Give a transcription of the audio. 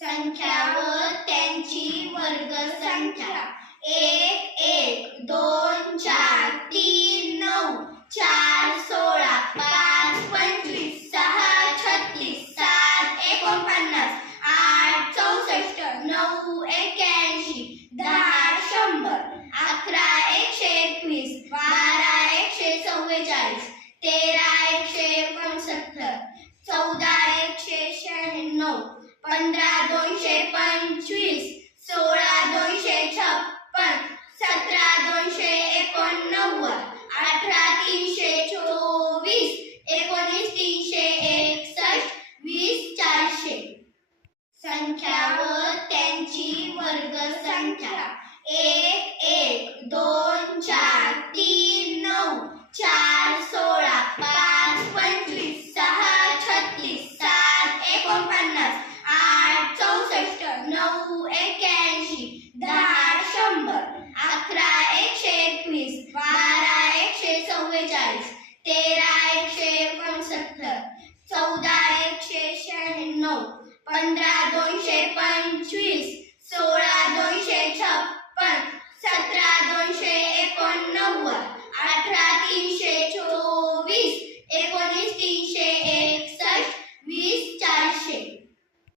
संख्या व त्यांची वर्गसंख्या 1 1 2 4 3 9 4 16 5 25 6 36 7 49 8 64 9 81 10 100 11 121 12 144 13 169 14 196 15 225 16 256 17 289 18 324 19 361 20 400 संख्या व त्यांची वर्गसंख्या 1 1 2 4 3 9 4 16 5 25 6 36 7 49 8 64 9 81 10 100 11 121 12 144 13 169 14 196 15 225 16 256 17 261